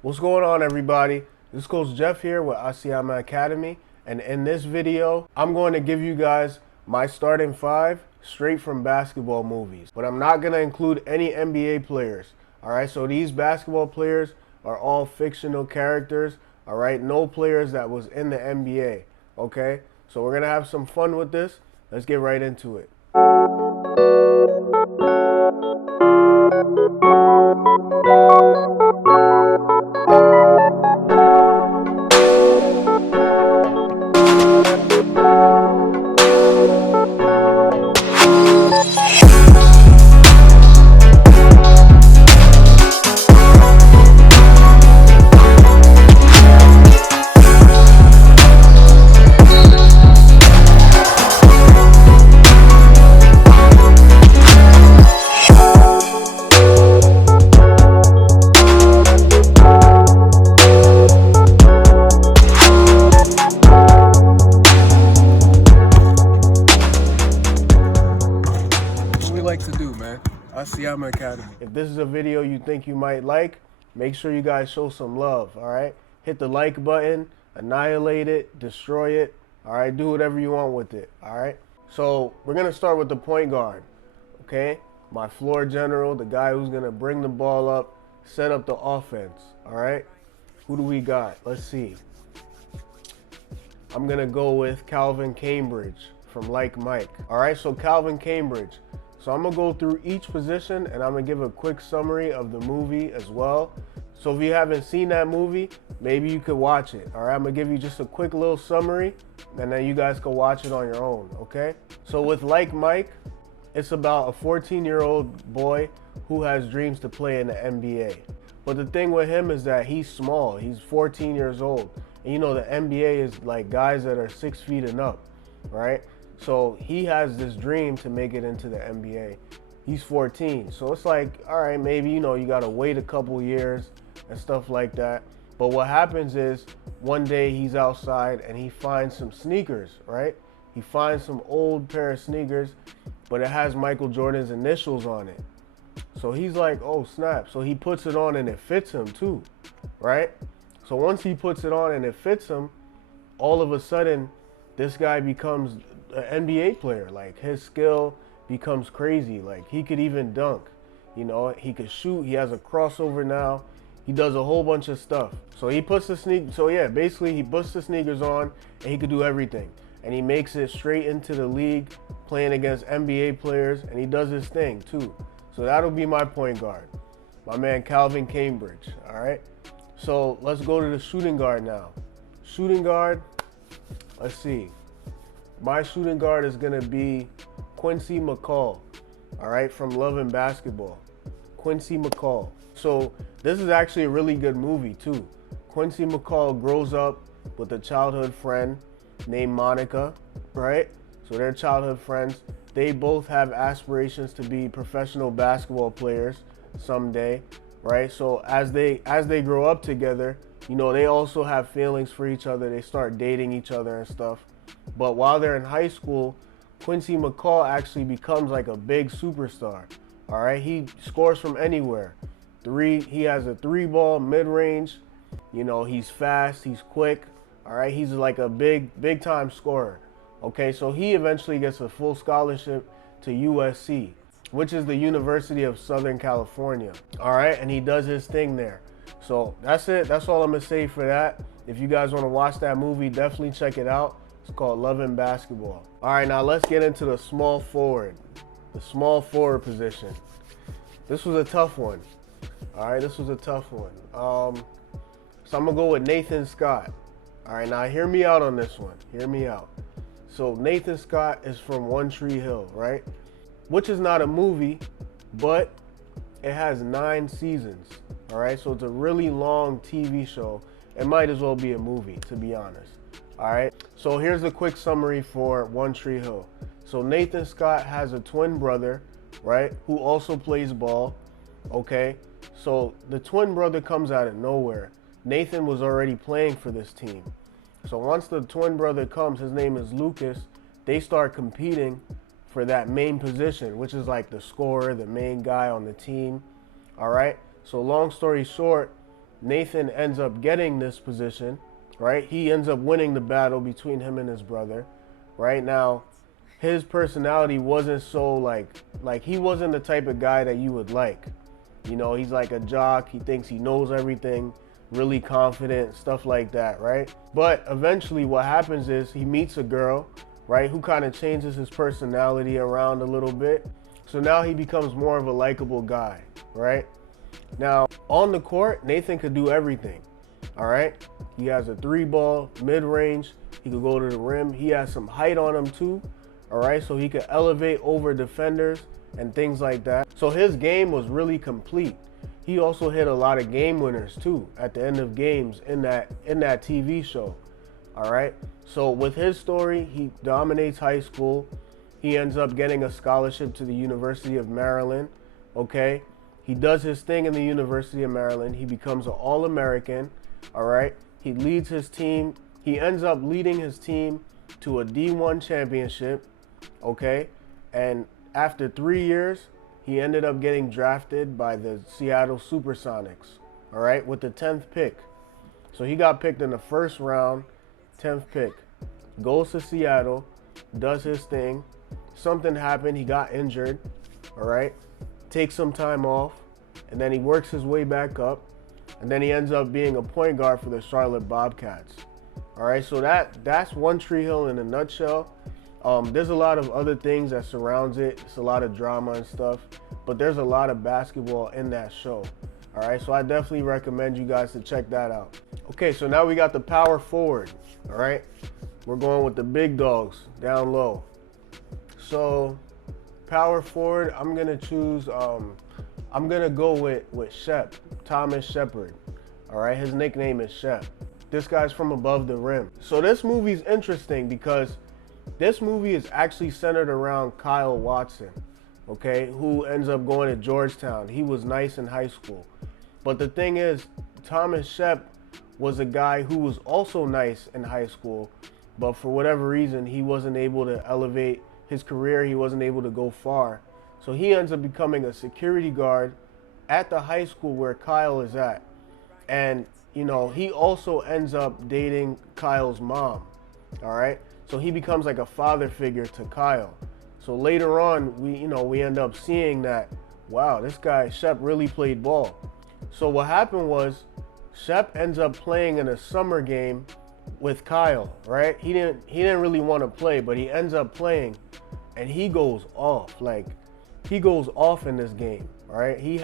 What's going on, everybody? This is Coach Jeff here with Asiamah Academy, and in this video, I'm going to give you guys my starting five straight from basketball movies. But I'm not going to include any NBA players. All right, so these basketball players are all fictional characters. All right, no players that was in the NBA. Okay, so we're going to have some fun with this. Let's get right into it. To do, man. Asiamah Academy. If this is a video you think you might like, make sure you guys show some love, all right? Hit the like button, annihilate it, destroy it, all right? Do whatever you want with it, all right? So we're going to start with the point guard, okay? My floor general, the guy who's going to bring the ball up, set up the offense, all right? Who do we got? Let's see. I'm going to go with Calvin Cambridge from Like Mike. All right, so Calvin Cambridge. So I'm gonna go through each position and I'm gonna give a quick summary of the movie as well. So if you haven't seen that movie, maybe you could watch it. All right, I'm gonna give you just a quick little summary and then you guys can watch it on your own, okay? So with Like Mike, it's about a 14-year-old boy who has dreams to play in the NBA. But the thing with him is that he's small, he's 14 years old. And you know, the NBA is like guys that are 6 feet and up, right? So he has this dream to make it into the NBA. He's 14. So it's like, all right, maybe, you know, you got to wait a couple years and stuff like that. But what happens is one day he's outside and he finds some sneakers, right? He finds some old pair of sneakers, but it has Michael Jordan's initials on it. So he's like, oh, snap. So he puts it on and it fits him too, right? So once he puts it on and it fits him, all of a sudden, this guy becomes an NBA player. Like, his skill becomes crazy. Like, he could even dunk, you know, he could shoot. He has a crossover now. He does a whole bunch of stuff. So he puts the basically he puts the sneakers on and he could do everything. And he makes it straight into the league playing against NBA players, and he does his thing too. So that'll be my point guard, my man Calvin Cambridge. All right, so let's go to the shooting guard now. Shooting guard, let's see. My shooting guard is going to be Quincy McCall, all right, from Love and Basketball. Quincy McCall. So this is actually a really good movie, too. Quincy McCall grows up with a childhood friend named Monica, right? So they're childhood friends. They both have aspirations to be professional basketball players someday, right? So as they grow up together, you know, they also have feelings for each other. They start dating each other and stuff. But while they're in high school, Quincy McCall actually becomes like a big superstar. All right, he scores from anywhere. He has a 3-ball mid-range. You know, he's fast, he's quick. All right, he's like a big time scorer. Okay, so he eventually gets a full scholarship to USC, which is the University of Southern California. All right, and he does his thing there. So that's it. That's all I'm gonna say for that. If you guys want to watch that movie, definitely check it out. It's called Love and Basketball. All right, now let's get into the small forward position. This was a tough one. All right, this was a tough one. So I'm gonna go with Nathan Scott. All right, now hear me out on this one. Hear me out. So Nathan Scott is from One Tree Hill, right? Which is not a movie, but it has 9 seasons. All right, so it's a really long TV show. It might as well be a movie, to be honest. All right, so here's a quick summary for One Tree Hill. So Nathan Scott has a twin brother, right, who also plays ball, okay? So the twin brother comes out of nowhere. Nathan was already playing for this team. So once the twin brother comes, his name is Lucas, they start competing for that main position, which is like the scorer, the main guy on the team, all right? So long story short, Nathan ends up getting this position, right? He ends up winning the battle between him and his brother. Right now, his personality wasn't so like he wasn't the type of guy that you would like. You know, he's like a jock. He thinks he knows everything, really confident, stuff like that, right? But eventually what happens is he meets a girl, right, who kind of changes his personality around a little bit. So now he becomes more of a likable guy, right? Now, on the court, Nathan could do everything, all right? He has a 3-ball, mid-range. He could go to the rim. He has some height on him too, all right? So he could elevate over defenders and things like that. So his game was really complete. He also hit a lot of game winners too at the end of games in that TV show, all right? So with his story, he dominates high school. He ends up getting a scholarship to the University of Maryland, okay? He does his thing in the University of Maryland. He becomes an All-American, all right? He leads his team. He ends up leading his team to a D1 championship, okay? And after 3 years, he ended up getting drafted by the Seattle Supersonics, all right, with the 10th pick. So he got picked in the first round, 10th pick. Goes to Seattle, does his thing. Something happened. He got injured, all right? Takes some time off, and then he works his way back up, and then he ends up being a point guard for the Charlotte Bobcats. All right, so that's One Tree Hill in a nutshell. There's a lot of other things that surrounds it. It's a lot of drama and stuff, but there's a lot of basketball in that show. All right, so I definitely recommend you guys to check that out. Okay, so now we got the power forward. All right, we're going with the big dogs down low. So power forward, I'm gonna choose. I'm gonna go with Shep, Thomas Shepard. All right, his nickname is Shep. This guy's from Above the Rim. So this movie's interesting because this movie is actually centered around Kyle Watson, okay, who ends up going to Georgetown. He was nice in high school. But the thing is, Thomas Shep was a guy who was also nice in high school, but for whatever reason, he wasn't able to elevate his career. He wasn't able to go far. So he ends up becoming a security guard at the high school where Kyle is at. And, you know, he also ends up dating Kyle's mom, all right? So he becomes like a father figure to Kyle. So later on, we end up seeing that, wow, this guy, Shep, really played ball. So what happened was, Shep ends up playing in a summer game with Kyle, right? He didn't really want to play, but he ends up playing, and he goes off. Like, he goes off in this game, right? He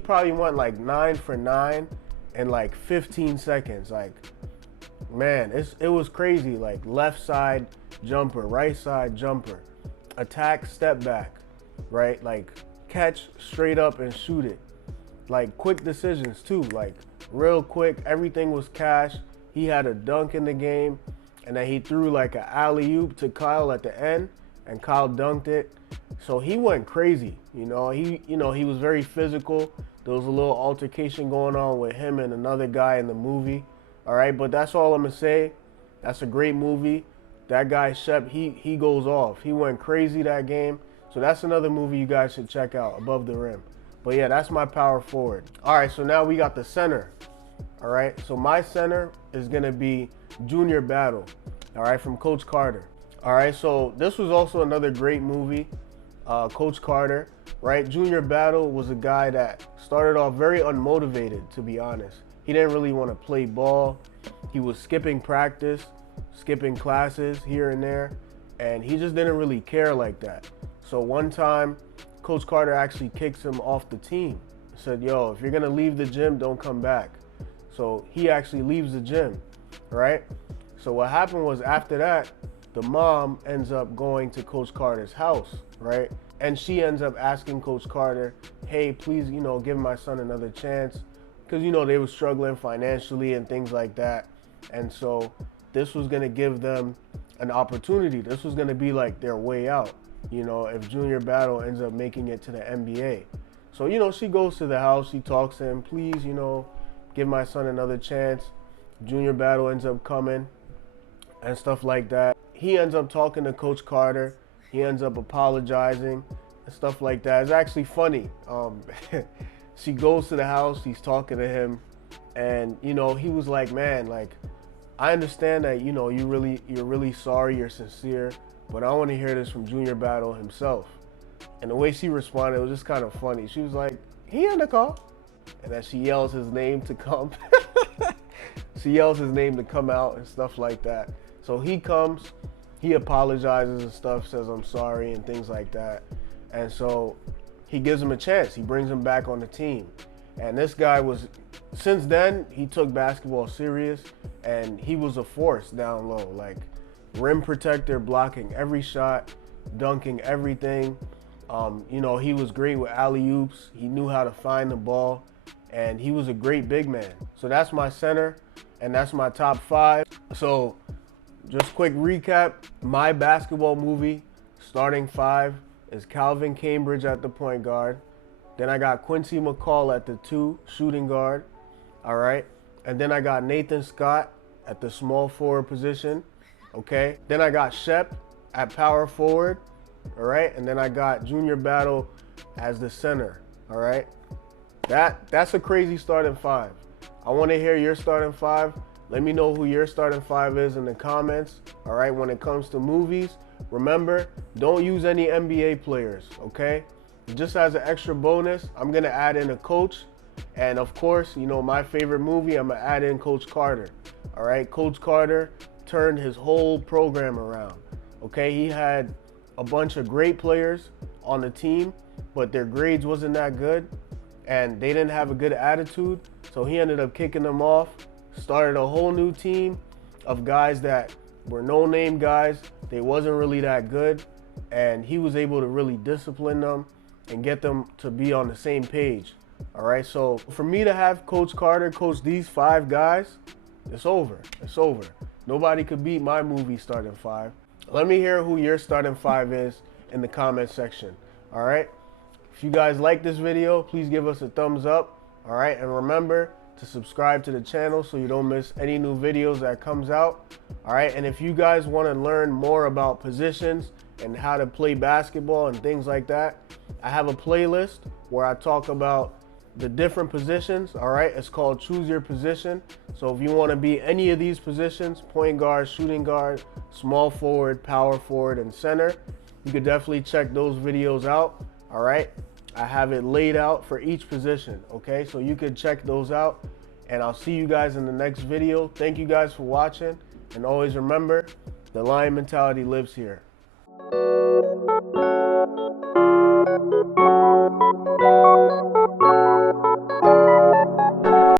probably went like 9 for 9 in like 15 seconds. Like, man, it was crazy. Like, left side jumper, right side jumper, attack, step back, right? Like, catch straight up and shoot it. Like, quick decisions too, like real quick. Everything was cash. He had a dunk in the game, and then he threw like an alley-oop to Kyle at the end, and Kyle dunked it. So he went crazy. He was very physical. There was a little altercation going on with him and another guy in the movie. All right, but that's all I'm gonna say. That's a great movie. That guy Shep, he goes off. He went crazy that game. So that's another movie you guys should check out, Above the Rim. But yeah, that's my power forward. All right, so now we got the center. All right, so my center is gonna be Junior Battle, all right, from Coach Carter. All right, so this was also another great movie, Coach Carter, right? Junior Battle was a guy that started off very unmotivated, to be honest. He didn't really want to play ball. He was skipping practice, skipping classes here and there, and he just didn't really care like that. So one time, Coach Carter actually kicks him off the team. Said, yo, if you're gonna leave the gym, don't come back. So he actually leaves the gym, right? So what happened was, after that, the mom ends up going to Coach Carter's house, right? And she ends up asking Coach Carter, hey, please, give my son another chance. Because, they were struggling financially and things like that. And so this was gonna give them an opportunity. This was gonna be like their way out, if Junior Battle ends up making it to the NBA. So, she goes to the house, she talks to him, please, give my son another chance. Junior Battle ends up coming and stuff like that. He ends up talking to Coach Carter. He ends up apologizing and stuff like that. It's actually funny. she goes to the house, he's talking to him, and you know, he was like, man, like, I understand that, you know, you're really sorry, you're sincere, but I want to hear this from Junior Battle himself. And the way she responded was just kind of funny. She was like, he in the car. And then she yells his name to come. She yells his name to come out and stuff like that. So he comes, he apologizes and stuff, says I'm sorry and things like that. And so he gives him a chance. He brings him back on the team. And this guy was, since then, he took basketball serious, and he was a force down low, like rim protector, blocking every shot, dunking everything. You know, he was great with alley-oops. He knew how to find the ball, and he was a great big man. So that's my center, and that's my top 5. So just quick recap, my basketball movie starting 5 is Calvin Cambridge at the point guard. Then I got Quincy McCall at the 2, shooting guard. All right. And then I got Nathan Scott at the small forward position. Okay. Then I got Shep at power forward. All right. And then I got Junior Battle as the center. All right. That's a crazy starting 5. I want to hear your starting 5. Let me know who your starting 5 is in the comments. All right. When it comes to movies, remember, don't use any NBA players. Okay. Just as an extra bonus, I'm going to add in a coach. And of course, you know, my favorite movie, I'm going to add in Coach Carter. All right. Coach Carter turned his whole program around. Okay. He had a bunch of great players on the team, but their grades wasn't that good. And they didn't have a good attitude. So he ended up kicking them off, started a whole new team of guys that were no-name guys. They wasn't really that good. And he was able to really discipline them and get them to be on the same page. All right, so for me to have Coach Carter coach these 5 guys, it's over. It's over. Nobody could beat my movie starting 5. Let me hear who your starting 5 is in the comment section. All right, if you guys like this video, please give us a thumbs up. All right, and remember to subscribe to the channel so you don't miss any new videos that comes out. All right, and if you guys want to learn more about positions and how to play basketball and things like that, I have a playlist where I talk about the different positions. All right, it's called Choose Your Position. So if you want to be any of these positions, point guard, shooting guard, small forward, power forward, and center, you could definitely check those videos out. All right, I have it laid out for each position. Okay, so you could check those out, and I'll see you guys in the next video. Thank you guys for watching, and always remember, the lion mentality lives here.